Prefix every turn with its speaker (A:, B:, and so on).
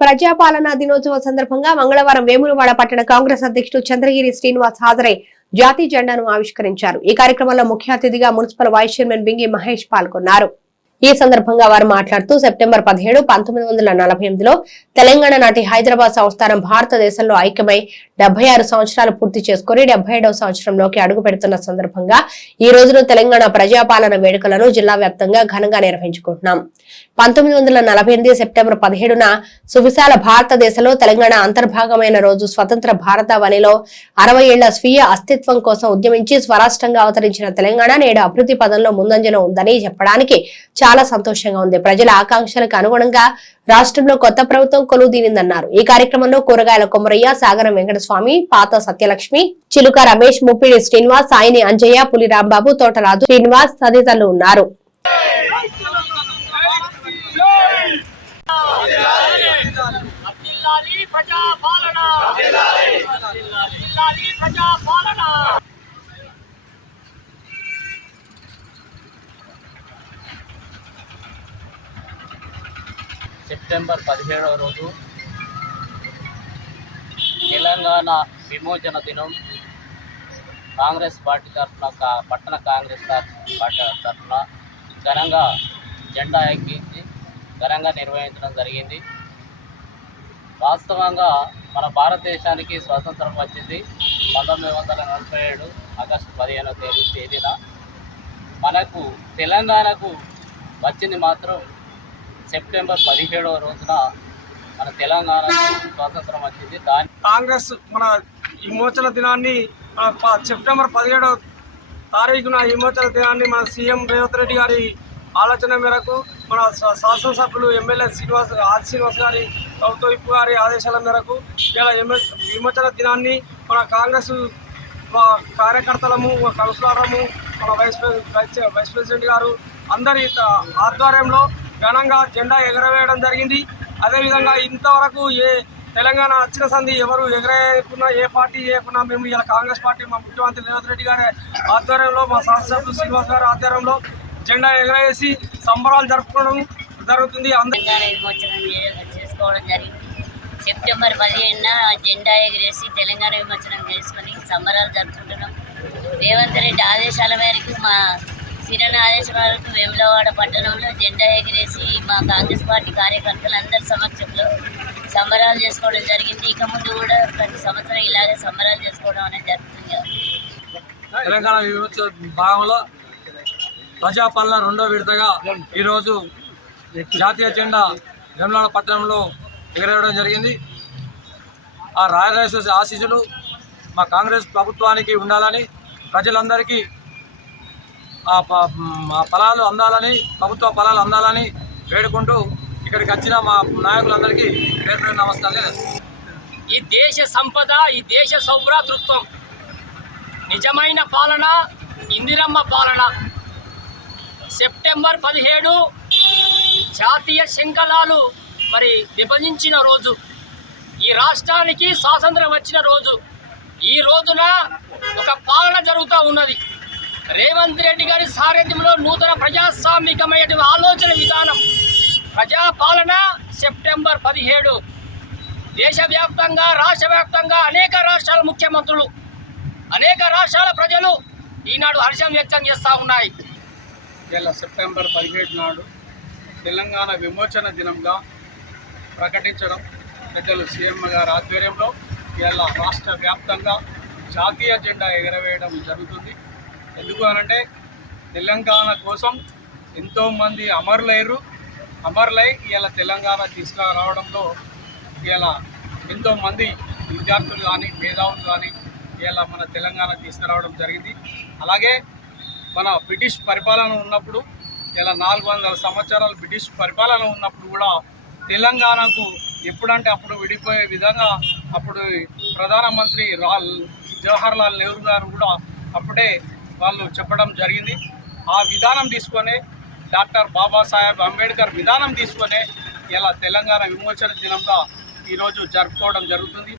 A: ప్రజాపాలనా దినోత్సవం సందర్భంగా మంగళవారం వేములవాడ పట్టణ కాంగ్రెస్ అధ్యక్షుడు చంద్రగిరి శ్రీనివాస్ హాజరై జాతీయ జెండాను ఆవిష్కరించారు. ఈ కార్యక్రమంలో ముఖ్య అతిథిగా municipal vice chairman Bingi Mahesh పాల్గొన్నారు. ఈ సందర్భంగా వారు మాట్లాడుతూ సెప్టెంబర్ పదిహేడు పంతొమ్మిది వందల నలభై ఎనిమిదిలో తెలంగాణ నాటి హైదరాబాద్ సంస్థానం భారతదేశంలో ఐక్యమై డెబ్బై ఆరు సంవత్సరాలు పూర్తి చేసుకుని డెబ్బై ఏడవ సంవత్సరంలోకి అడుగు పెడుతున్న సందర్భంగా ఈ రోజున తెలంగాణ ప్రజాపాలన వేడుకలను జిల్లా వ్యాప్తంగా ఘనంగా నిర్వహించుకుంటున్నాం. పంతొమ్మిది వందల నలభై ఎనిమిది సెప్టెంబర్ పదిహేడున సువిశాల భారతదేశంలో తెలంగాణ అంతర్భాగమైన రోజు స్వతంత్ర భారతావనిలో అరవై ఏళ్ళ స్వీయ అస్తిత్వం కోసం ఉద్యమించి స్వరాష్ట్రంగా అవతరించిన తెలంగాణ నేడు అభివృద్ధి పదంలో ముందంజలో ఉందని చెప్పడానికి చాలా సంతోషంగా ఉంది. ప్రజల ఆకాంక్షలకు అనుగుణంగా రాష్ట్రంలో కొత్త ప్రభుత్వం కొలువు దీనిందన్నారు ఈ కార్యక్రమంలో కూరగాయల కొమరయ్య సాగరం వెంకటస్వామి పాత సత్యలక్ష్మి చిలుక రమేష్ ముప్పిడి శ్రీనివాస్ సాయిని అంజయ్య పులి రాంబాబు తోటరాజు శ్రీనివాస్ తదితరులు ఉన్నారు.
B: సెప్టెంబర్ పదిహేడవ రోజు తెలంగాణ విమోచన దినం. కాంగ్రెస్ పార్టీ తరఫున కా- పట్టణ కాంగ్రెస్ పార్టీ తరఫున ఘనంగా జెండా ఎక్కించి ఘనంగా నిర్వహించడం జరిగింది. వాస్తవంగా మన భారతదేశానికి స్వాతంత్రం వచ్చింది పంతొమ్మిది వందల నలభై ఏడు ఆగస్టు పదిహేనవ తేదీ తేదీన. మనకు తెలంగాణకు వచ్చింది మాత్రం సెప్టెంబర్ పదిహేడవ రోజున మన తెలంగాణ స్వాతంత్రం వచ్చింది. దాని
C: కాంగ్రెస్ మన విమోచన దినాన్ని మన సెప్టెంబర్ పదిహేడవ తారీఖున విమోచన దినాన్ని మన సీఎం రేవంత్ రెడ్డి గారి ఆలోచన మేరకు మన శాసనసభ్యులు ఎమ్మెల్యే శ్రీనివాస్ ఆర్ శ్రీనివాస్ గారి ప్రభుత్వ విప్ గారి ఆదేశాల మేరకు ఇలా విమోచన దినాన్ని మన కాంగ్రెస్ మా కార్యకర్తలము మా కౌన్సిలర్లము మన వైస్ వైస్ ప్రెసిడెంట్ గారు అందరి ఆధ్వర్యంలో ఘనంగా జెండా ఎగరవేయడం జరిగింది. అదేవిధంగా ఇంతవరకు ఏ తెలంగాణ వచ్చిన సంధి ఎవరు ఎగరేయకున్నా ఏ పార్టీ చేయకున్నా మేము ఇలా కాంగ్రెస్ పార్టీ మా ముఖ్యమంత్రి రేవంత్ రెడ్డి గారి ఆధ్వర్యంలో మా శాసనసభ్యులు శ్రీనివాస్ గారి ఆధ్వర్యంలో జెండా ఎగరేసి సంబరాలు జరుపుకోవడం జరుగుతుంది.
D: చేసుకోవడం జరిగింది. సెప్టెంబర్ పదిహేనున జెండా ఎగిరేసి తెలంగాణ విమోచనం చేసుకొని సంబరాలు జరుపుకుంటున్నాం. రేవంత్ రెడ్డి ఆదేశాల మేరకు మా సిరణ ఆదేశాల వేములవాడ పట్టణంలో జెండా ఎగిరేసి మా కాంగ్రెస్ పార్టీ కార్యకర్తలందరి సమక్షంలో సంబరాలు చేసుకోవడం జరిగింది. ఇక ముందు కూడా ప్రతి సంవత్సరం ఇలాగే సంబరాలు చేసుకోవడం అనేది జరుగుతుంది.
C: తెలంగాణ విమోచన భాగంలో ప్రజాపాలన రెండో విడతగా ఈరోజు జాతీయ జెండా వేములవాడ పట్టణంలో ఎగరేయడం జరిగింది. ఆ రాయరాజేశ్వరి ఆశీస్సులు మా కాంగ్రెస్ ప్రభుత్వానికి ఉండాలని ప్రజలందరికీ ఫలాలు అందాలని ప్రభుత్వ ఫలాలు అందాలని వేడుకుంటూ ఇక్కడికి వచ్చిన మా నాయకులందరికీ పేరు పేరు నమస్కారాలు
E: ఈ దేశ సంపద ఈ దేశ సౌభ్రాతృత్వం నిజమైన పాలన ఇందిరమ్మ పాలన. సెప్టెంబర్ పదిహేడు జాతీయ శంకలాలు మరి విభజించిన రోజు ఈ రాష్ట్రానికి స్వాతంత్రం వచ్చిన రోజు. ఈ రోజున ఒక పాలన జరుగుతూ ఉన్నది. రేవంత్ రెడ్డి గారి సారథ్యంలో నూతన ప్రజాస్వామికమైన ఆలోచన విధానం. ప్రజాపాలన సెప్టెంబర్ పదిహేడు. దేశవ్యాప్తంగా రాష్ట్ర వ్యాప్తంగా అనేక రాష్ట్రాల ముఖ్యమంత్రులు అనేక రాష్ట్రాల ప్రజలు ఈనాడు హర్షం వ్యక్తం చేస్తూ ఉన్నాయి.
C: ఇలా సెప్టెంబర్ పదిహేడు నాడు తెలంగాణ విమోచన దినంగా ప్రకటించడం పెద్దలు సీఎం గారి ఆధ్వర్యంలో ఇలా రాష్ట్ర వ్యాప్తంగా జాతీయ జెండా ఎగరవేయడం జరుగుతుంది. ఎందుకు అనంటే తెలంగాణ కోసం ఎంతోమంది అమరులయ్యారు. అమరులై ఇలా తెలంగాణ తీసుకురావడంలో ఇలా ఎంతోమంది విద్యార్థులు కానీ మేధావులు కానీ ఇలా మన తెలంగాణ తీసుకురావడం జరిగింది. అలాగే మన బ్రిటిష్ పరిపాలన ఉన్నప్పుడు ఇలా నాలుగు వందల సంవత్సరాలు బ్రిటిష్ పరిపాలన ఉన్నప్పుడు కూడా తెలంగాణకు ఎప్పుడంటే అప్పుడు విడిపోయే విధంగా అప్పుడు ప్రధానమంత్రి రాల్ జవహర్లాల్ నెహ్రూ గారు కూడా అప్పుడే వాళ్ళు చెప్పడం జరిగింది. ఆ విధానం తీసుకొని డాక్టర్ బాబాసాహెబ్ అంబేద్కర్ విధానం తీసుకొని ఇలా తెలంగాణ విమోచన దినంగా ఈరోజు జరుపుకోవడం జరుగుతుంది.